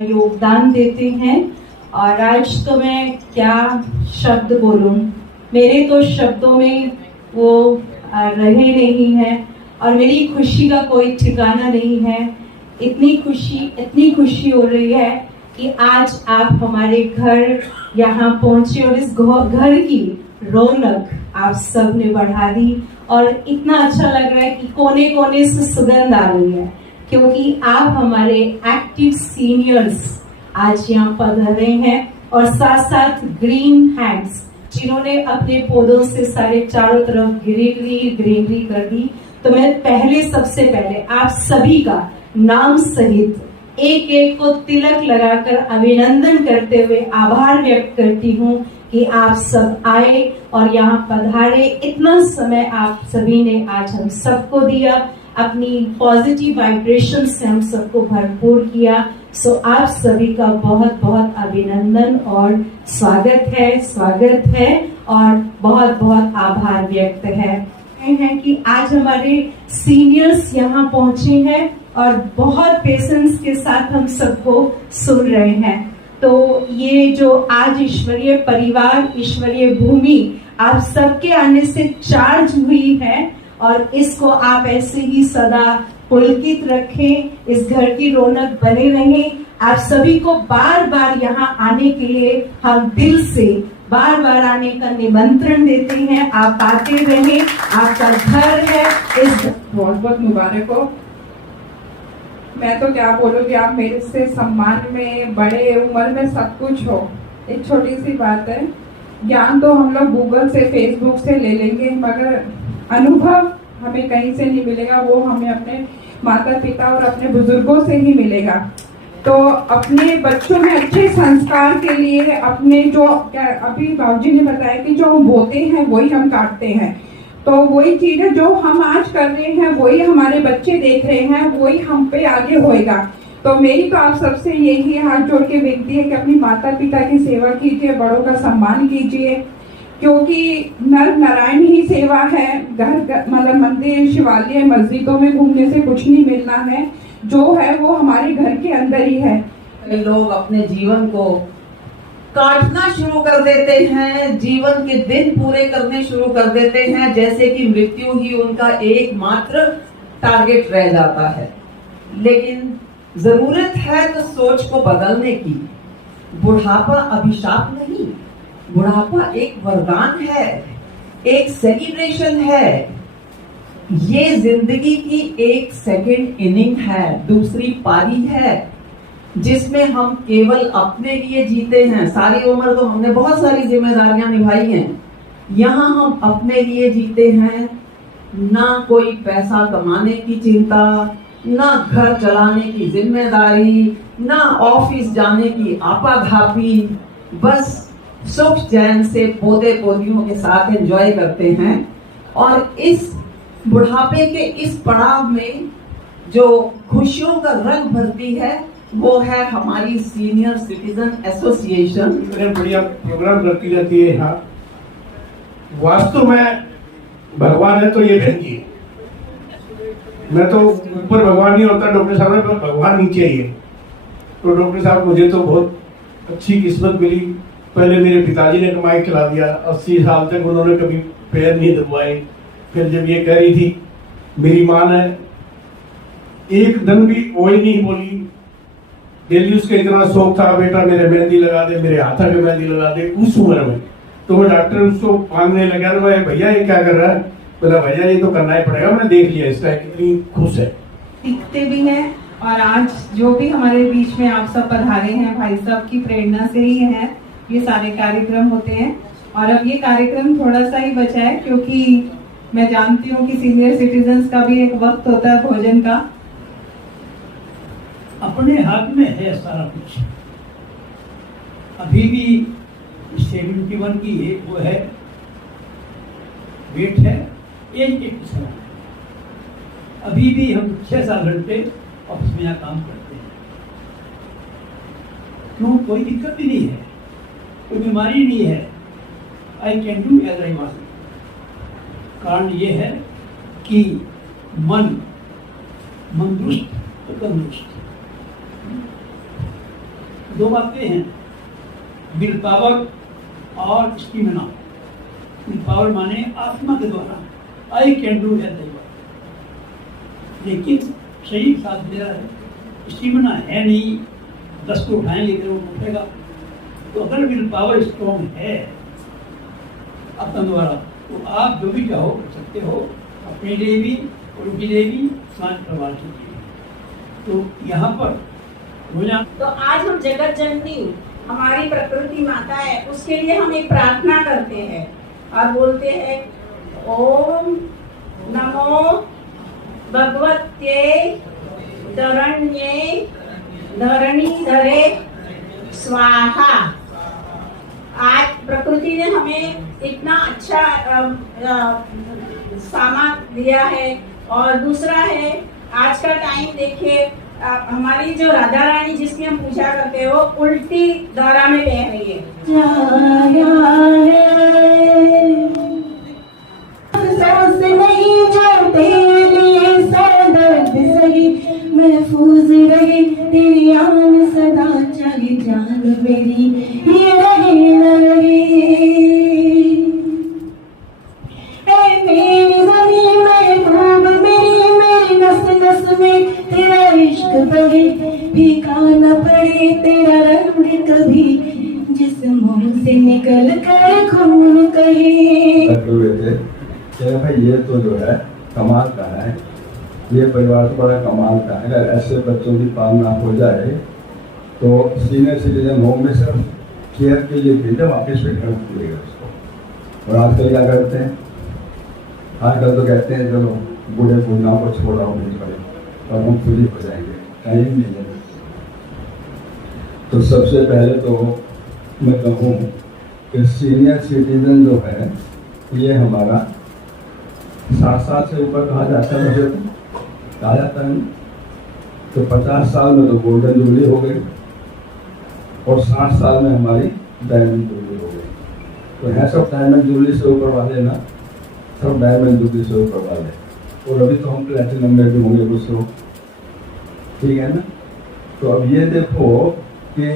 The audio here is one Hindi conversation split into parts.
योगदान देते हैं। और आज तो मैं क्या शब्द बोलूं, मेरे तो शब्दों में वो रहे नहीं है और मेरी खुशी का कोई ठिकाना नहीं है। इतनी खुशी हो रही है कि आज आप हमारे घर यहाँ पहुंचे और इस घर की रौनक आप सब ने बढ़ा दी और इतना अच्छा लग रहा है कि कोने कोने से सुगंध आ रही है, क्योंकि आप हमारे एक्टिव सीनियर्स आज यहाँ पधारे हैं और साथ साथ ग्रीन हैंड्स जिन्होंने अपने पौधों से सारे चारों तरफ ग्रीनरी कर दी। तो मैं सबसे पहले आप सभी का नाम सहित एक एक को तिलक लगाकर अभिनंदन करते हुए आभार व्यक्त करती हूँ कि आप सब आए और यहाँ पधारे। इतना समय आप सभी ने आज हम सबको दिया, अपनी पॉजिटिव वाइब्रेशन से हम सबको भरपूर किया। सो आप सभी का बहुत बहुत अभिनंदन और स्वागत है और बहुत बहुत आभार व्यक्त है कि आज हमारे सीनियर्स यहाँ पहुंचे हैं और बहुत पेशेंस के साथ हम सबको सुन रहे हैं। तो ये जो आज ईश्वरीय परिवार, ईश्वरीय भूमि आप सबके आने से चार्ज हुई है और इसको आप ऐसे ही सदा पुलकित रखें, इस घर की रौनक बने रहे। आप सभी को बार बार यहाँ आने के लिए हम दिल से बार बार आने का निमंत्रण देते हैं। आप आते रहें, आपका घर है। इस बहुत बहुत मुबारक हो। मैं तो क्या बोलूँ कि आप मेरे से सम्मान में, बड़े उम्र में सब कुछ हो। एक छोटी सी बात है, ज्ञान तो हम लोग गूगल से, फेसबुक से ले लेंगे, मगर अनुभव हमें कहीं से नहीं मिलेगा। वो हमें अपने माता पिता और अपने बुजुर्गों से ही मिलेगा। तो अपने बच्चों में अच्छे संस्कार के लिए अपने जो अभी बाबूजी ने बताया कि जो हम बोते हैं वही हम काटते हैं, तो वही चीज है जो हम आज कर रहे हैं, वही हमारे बच्चे देख रहे हैं, वही हम पे आगे होएगा। तो मेरी तो आप सबसे यही हाथ जोड़ के विनती है कि अपनी माता पिता की सेवा कीजिए, बड़ों का सम्मान कीजिए, क्योंकि नर नारायण ही सेवा है। घर मतलब मंदिर, शिवालय, मस्जिदों में घूमने से कुछ नहीं मिलना है, जो है वो हमारे घर के अंदर ही है। लोग अपने जीवन को काटना शुरू कर देते हैं, जीवन के दिन पूरे करने शुरू कर देते हैं, जैसे कि मृत्यु ही उनका एकमात्र टारगेट रह जाता है। लेकिन जरूरत है तो सोच को बदलने की। बुढ़ापा अभिशाप नहीं, बुढ़ापा एक वरदान है, एक सेलिब्रेशन है। ये जिंदगी की एक सेकंड इनिंग है, दूसरी पारी है, जिसमें हम केवल अपने लिए जीते हैं। सारी उम्र तो हमने बहुत सारी जिम्मेदारियां निभाई हैं, यहाँ हम अपने लिए जीते हैं। ना कोई पैसा कमाने की चिंता, ना घर चलाने की जिम्मेदारी, ना ऑफिस जाने की आपाधापी, बस सुख चैन से पौधे पौधियों के साथ एंजॉय करते हैं। और इस बुढ़ापे के इस पड़ाव में जो खुशियों का रंग भरती है वो है हमारी सीनियर सिटीजन एसोसिएशन। बढ़िया प्रोग्राम करती रहती है यहाँ। वास्तव में भगवान है तो ये बहन जी, मैं तो ऊपर भगवान नहीं होता, डॉक्टर साहब ने भगवान नीचे ही है। तो डॉक्टर साहब मुझे तो बहुत अच्छी किस्मत मिली। पहले मेरे पिताजी ने कमाई खिला दिया, 80 साल तक उन्होंने कभी पैर नहीं दबाए। फिर जब ये कह रही थी, मेरी माँ ने एक दिन भी ओए नहीं बोली। डेली उसका इतना शौक था, बेटा मेरे मेहंदी लगा दे, मेरे हाथ में मेहंदी लगा दे। उस उम्र में तो वो डॉक्टर उसको मांगने लगा, तो भैया ये क्या कर रहा है? बोला भैया ये तो करना ही पड़ेगा, मैंने देख लिया इसका, कितनी खुश है। सीखते भी हैं और आज जो भी हमारे बीच में आप सब पधारे हैं, भाई साहब की प्रेरणा से ही है ये सारे कार्यक्रम होते हैं। और अब ये कार्यक्रम थोड़ा सा ही बचा है, क्योंकि मैं जानती हूँ कि सीनियर सिटीजन्स का भी एक वक्त होता है भोजन का। अपने हाथ में है सारा कुछ। अभी भी 71 की वो है, वेट है, एज के किसान। अभी भी हम 6-7 घंटे ऑफिस में यहाँ काम करते हैं। क्यों? कोई दिक्कत भी नहीं है, कोई बीमारी नहीं है। I can do as I want. कारण ये है कि मन दुरुस्त तो तंदुरुस्त। दो बातें हैं, विल पावर और स्टिमिना। विल पावर माने आत्मा के द्वारा I can do as I want, लेकिन शरीर साथ दे रहा है, स्टिमिना है नहीं, 10 को उठाएंगे तो वो उठेगा। तो अगर विल पावर स्ट्रॉन्ग है आत्मा द्वारा तो आप जो भी चाहो कर सकते हो, अपने लिए भी और उनके लिए भी, समाज परिवार के लिए। तो यहाँ पर तो आज हम जगत जननी हमारी प्रकृति माता है, उसके लिए हम एक प्रार्थना करते हैं और बोलते हैं ओम नमो भगवते धरण्ये धरणी धरे स्वाहा। आज प्रकृति ने हमें इतना अच्छा सामान दिया है। और दूसरा है, आज का टाइम देखिए, हमारी जो राधा रानी जिसकी हम पूजा करते हैं वो उल्टी धारा में बह रही है। सांस नहीं जाते लिए सरदर्द सही, महफूज रहे तेरी आन सदा, चाहे जान मेरी ये रहे न रहे। ऐ मेरी ज़मीं महबूब मेरी, मेरी नस नस में तेरा इश्क बहे, फीका न पड़े तेरा रंग कभी, जिस मुंह से निकल कर खून कहे। भाई ये तो जो है कमाल का है, ये परिवार तो बड़ा कमाल का है। अगर ऐसे बच्चों की पालना हो जाए तो सीनियर सिटीजन होम में सिर्फ केयर के लिए भेजे, वापस पे घर मिलेगा उसको। और आजकल क्या करते हैं, आजकल तो कहते हैं चलो बूढ़े बूढ़ा को छोड़ा नहीं पड़े और हम फ्री हो जाएंगे, टाइम नहीं है। तो सबसे पहले तो मैं कहूँ कि सीनियर सिटीजन जो है ये हमारा 60 साल से ऊपर कहा जाता है, मुझे कहा जाता है। तो 50 साल में तो गोल्डन जुबली हो गई और 60 साल में हमारी डायमंड जुबली हो गई। तो है सब डायमंड जुबली से ऊपर वाले ना, सब डायमंड जुबली से ऊपर वाले। और अभी तो हम प्लेटिनम में भी होंगे कुछ लोग, ठीक है ना। तो अब ये देखो कि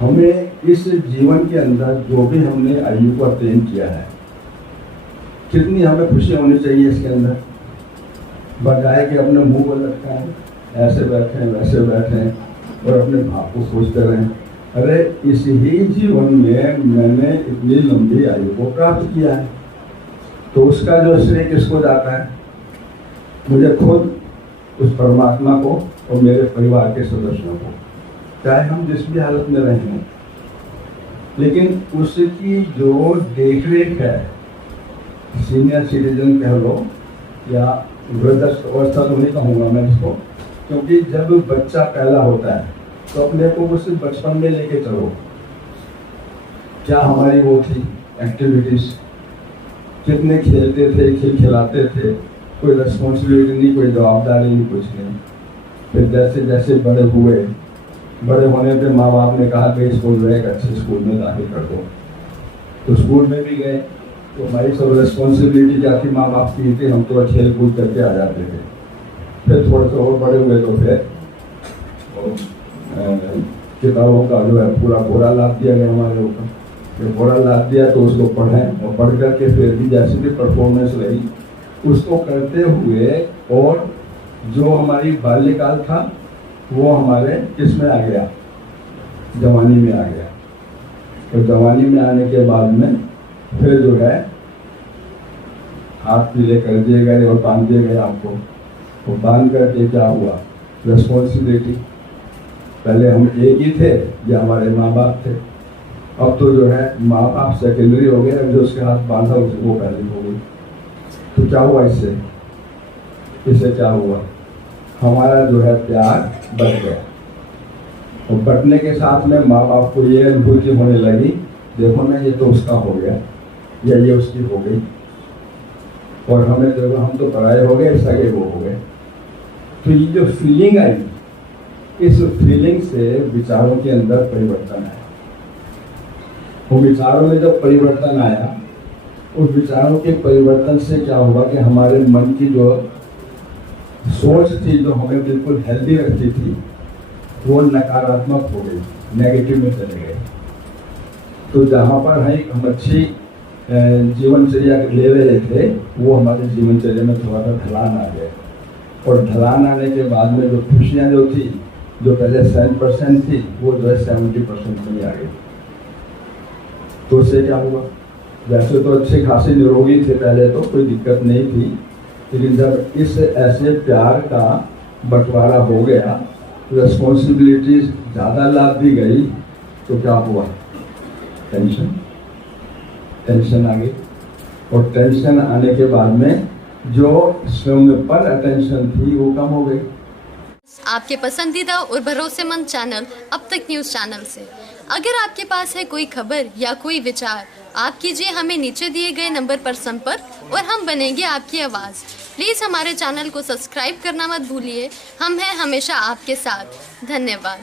हमें इस जीवन के अंदर जो भी हमने आयु को अटेन किया है, कितनी हमें खुशी होनी चाहिए इसके अंदर, बजाय कि अपने मुंह पर लटकाएं, ऐसे बैठे वैसे बैठे और अपने भाव को सोचते रहें। अरे इस ही जीवन में मैंने इतनी लंबी आयु को प्राप्त किया है, तो उसका जो श्रेय किसको जाता है? मुझे खुद, उस परमात्मा को और मेरे परिवार के सदस्यों को, चाहे हम जिस भी हालत में रहें। लेकिन उसकी जो देखरेख है, सीनियर सिटीजन कह लो या वृद्धावस्था तो नहीं कहूँगा मैं इसको, क्योंकि जब बच्चा पैदा होता है तो अपने को उस बचपन में लेके चलो। क्या हमारी वो थी एक्टिविटीज, कितने खेलते थे, खिलाते थे, कोई रिस्पॉन्सिबिलिटी नहीं, कोई जवाबदारी नहीं, कुछ नहीं। फिर जैसे जैसे बड़े हुए, बड़े होने पे माँ बाप ने कहा कि स्कूल में एक अच्छे स्कूल में दाखिल कर दो, तो स्कूल में भी गए। तो हमारी सब रिस्पॉन्सिबिलिटी क्या थी, माँ बाप की थी, हम तो खेल कूद करके आ जाते थे। फिर थोड़े से और बड़े हुए तो फिर किताबों का जो है पूरा बोरा लाद दिया गया हमारे ऊपर। जब बोरा लाद दिया तो उसको पढ़ें और पढ़ करके फिर भी जैसी भी परफॉर्मेंस रही उसको करते हुए, और जो हमारी बाल्यकाल था वो हमारे किसमें आ गया, जवानी में आ गया। तो जवानी में आने के बाद में फिर जो है हाथ पीले कर दिए गए और बांध दिए गए आपको। तो बांध करके क्या हुआ, रिस्पॉन्सिबिलिटी, पहले हम एक ही थे या हमारे माँ बाप थे, अब तो जो है माँ बाप सेकेंडरी हो गए, जो उसके हाथ बांधा वो पहले हो गई। तो क्या हुआ इससे क्या हुआ, हमारा जो है प्यार बढ़ गया। और बढ़ने के साथ में माँ बाप को ये अनुभूति होने लगी, देखो ना ये तो उसका हो गया या ये उसकी हो गई, और हमें जो हम तो पराये हो गए, सगे वो हो गए। तो ये जो फीलिंग आई, इस फीलिंग से विचारों के अंदर परिवर्तन आया। वो विचारों में जब परिवर्तन आया, उस विचारों के परिवर्तन से क्या हुआ कि हमारे मन की जो सोच थी, जो हमें बिल्कुल हेल्दी रखती थी, वो नकारात्मक हो गई। नेगेटिव में चले गए। तो जहाँ पर हम अच्छी जीवनचर्या ले रहे थे वो हमारे जीवनचर्या में थोड़ा सा ढलान आ गया, और ढलान आने के बाद में जो खुशियाँ जो थी, जो पहले 7% थी, वो जो है 70% में आ गई। तो उससे क्या हुआ, वैसे तो अच्छे खासे निरोगी थे पहले, तो कोई दिक्कत नहीं थी, लेकिन जब इस ऐसे प्यार का बंटवारा हो गया, रिस्पॉन्सिबिलिटीज ज़्यादा लाद दी गई, तो क्या हुआ, टेंशन आ गई। और टेंशन आने के बाद में जो स्वयं पर अटेंशन थी वो कम हो गई। आपके पसंदीदा और भरोसेमंद चैनल अब तक न्यूज़ चैनल से अगर आपके पास है कोई खबर या कोई विचार, आप कीजिए हमें नीचे दिए गए नंबर पर संपर्क और हम बनेंगे आपकी आवाज़। प्लीज़ हमारे चैनल को सब्सक्राइब करना मत भूलिए। हम हैं हमेशा आपके साथ। धन्यवाद।